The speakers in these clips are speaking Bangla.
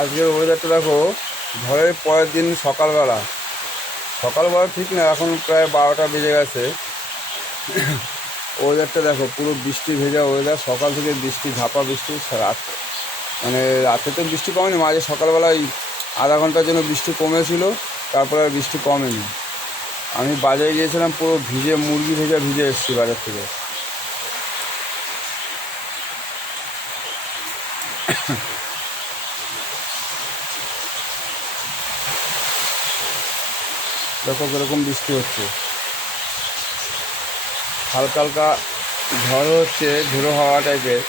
আজকের ওয়েদারটা দেখো, ঝড়ের পরের দিন সকালবেলা, সকালবেলা ঠিক না, এখন প্রায় 12টা বেজে গেছে। ওয়েদারটা দেখো, পুরো বৃষ্টি ভেজা ওয়েদার, সকাল থেকে বৃষ্টি, ঝাপা বৃষ্টি। রাত মানে রাতে তো বৃষ্টি কমেনি, মাঝে সকালবেলায় আধা ঘন্টার জন্য বৃষ্টি কমেছিল, তারপরে আর বৃষ্টি কমেনি। আমি বাজারে গিয়েছিলাম, পুরো ভিজে, মুরগি ভেজা ভিজে এসেছি বাজার থেকে। দেখো কীরকম বৃষ্টি হচ্ছে, হালকা হালকা ঝড় হচ্ছে, ঝোড়ো হাওয়া টাইপের।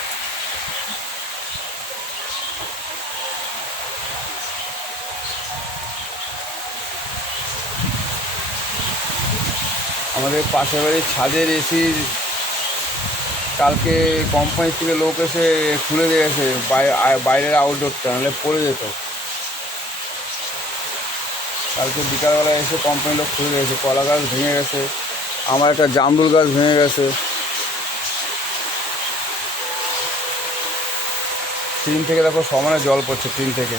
আমাদের পাশের বাড়ির ছাদের এসির কালকে কোম্পানি থেকে লোক এসে খুলে দিয়ে গেছে, বাইরের আউটডোরটা, নাহলে পড়ে যেত। কালকে বিকালবেলা এসে কোম্পানির লোক খুলে দিয়েছে। কলা গাছ ভেঙে গেছে, আমার একটা জামরুল গাছ ভেঙে গেছে। টিন থেকে দেখো সমানে জল পড়ছে, টিন থেকে।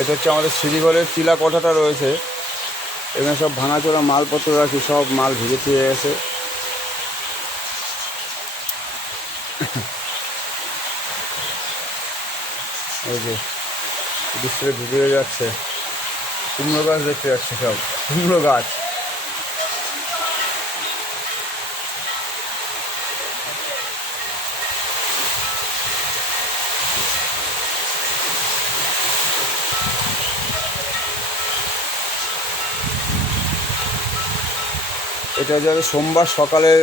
এটা হচ্ছে আমাদের সিঁড়িঘরের চিলা কোঠাটা রয়েছে, এখানে সব ভাঙাচোরা মালপত্র রাখি, সব মাল ভিজে ফিরে গেছে। এই যে বৃষ্টিতে ভিজে হয়ে যাচ্ছে। কুমড়ো গাছ দেখতে যাচ্ছে, সব কুমড়ো গাছ। এটা যাবে সোমবার সকালের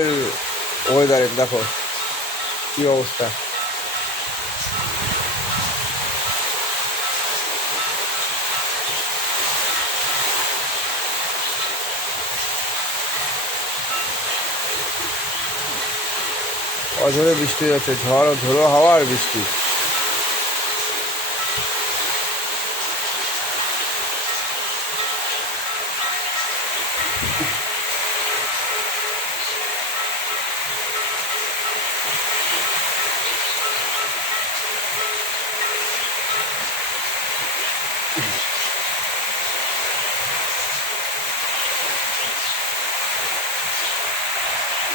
ওয়েদারে, দেখো কী অবস্থা। অঝোরে বৃষ্টি যাচ্ছে, ঝড়, ঝোড়ো হাওয়া আর বৃষ্টি।